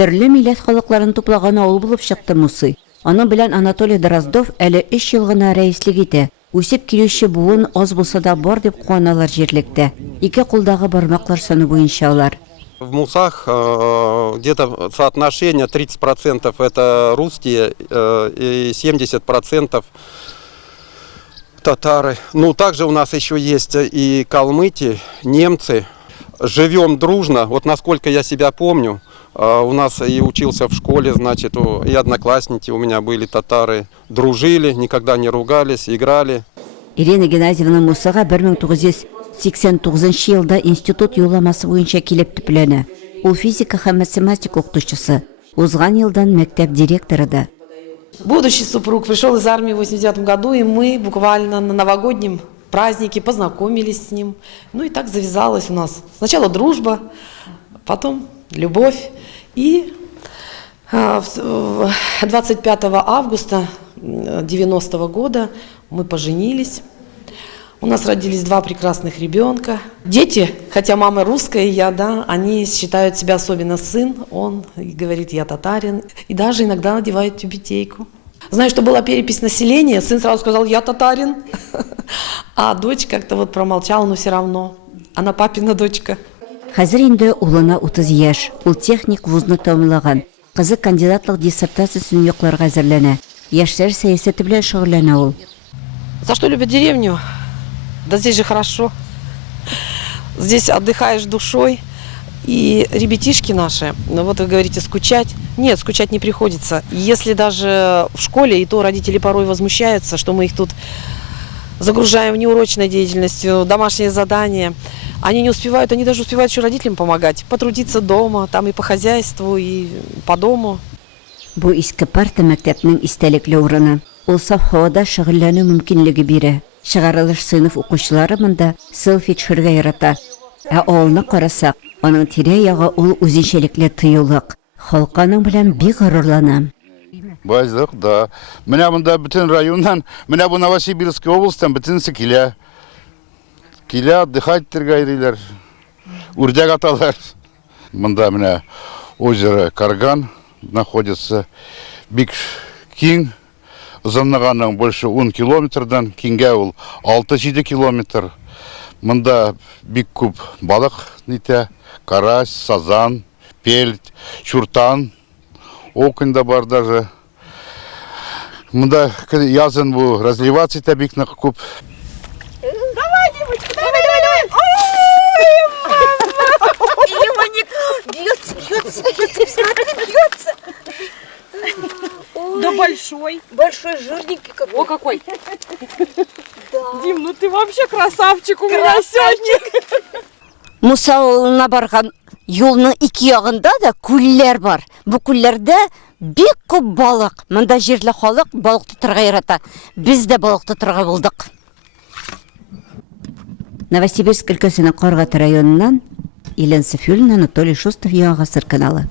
Төрле милләт халыкларын туплаган авыл булып чыкты Мусы. Аның белән Анатолий Дроздов әле 3 ел гына рәислек итә. Үсеп килүче буын аз булса да бар дип куаналар җирлектә. Ике кулдагы бармаклар саны буенча алар. В Мусах где-то соотношение 30% это русские и 70% татары. Ну, также у нас еще есть и калмыки, немцы. Живем дружно. Вот насколько я себя помню, у нас и учился в школе, значит, и одноклассники у меня были татары. Дружили, никогда не ругались, играли. Ирина Геннадьевна Мусага 1989 елда институт юлламасы буенча килеп төпләнә. Ул физика һәм математика укытучысы. Узган елдан мәктәп директоры да. Будущий супруг пришел из армии в 89 году, и мы буквально на новогоднем празднике познакомились с ним. Ну и так завязалась у нас сначала дружба, потом любовь. И 25 августа 90 года мы поженились. У нас родились 2 прекрасных ребенка. Дети, хотя мама русская, и я, да, они считают себя, особенно сын, он говорит, я татарин, и даже иногда надевает тюбетейку. Знаю, что была перепись населения, сын сразу сказал, я татарин, а дочь как-то вот промолчала, но все равно, она папина дочка. Хәзер инде улына 30 яшь, ул техник вузны тәмамлаган. Кызы кандидатлык диссертациясын якларга әзерләнә. Яшьләр сәясәте белән шөгыльләнә ул. За что любят деревню? Да здесь же хорошо. Здесь отдыхаешь душой. И ребятишки наши, ну вот вы говорите, скучать. Нет, скучать не приходится. Если даже в школе, и то родители порой возмущаются, что мы их тут загружаем внеурочной деятельностью, домашние задания. Они не успевают, они даже успевают еще родителям помогать. Потрудиться дома, там и по хозяйству, и по дому. Бу иске парта мәктәпнең истәлекле урыны. Ул саф һавада шөгыльләнү мөмкинлеге бирә. Чыгарылыш сыйныф укучылары монда селфи төшерергә ярата. Ә авылны карасак, аның тирә-ягы ул үзенчәлекле тыюлык. Халык аның белән бик горурлана. Баздык, да. Менә монда бөтен районнан, менә бу Новосибирск областан бөтенсе килә. Килә отдыхать итәргә йөриләр. Үрдәк аталар. Монда менә озеро Карган находится. Бик киң. Узынлыгының больше 10 километрдан, киңгә ул 6-7 километр. Монда бик күп балык итә. Карась, сазан, пельт, чуртан. Окунь да бар даже. Монда язын бу разливаться итә бик нык күп. Давай, девочка, давай. Ой, мама! Иваник бьется, смотри, бьется. Да большой. Большой, жирненький какой. О, какой. Да. Дим, ну ты вообще красавчик у меня сегодня. Муса авылына барган юлның ике ягында да күлләр бар. Бу күлләрдә бик күп балык. Монда җирле халык балык тотарга ярата. Без дә балык тотарга булдык. Новосибирск өлкәсенең Каргат районыннан Елена Сафиуллина, Анатолий Шустов, Яңа Гасыр каналы.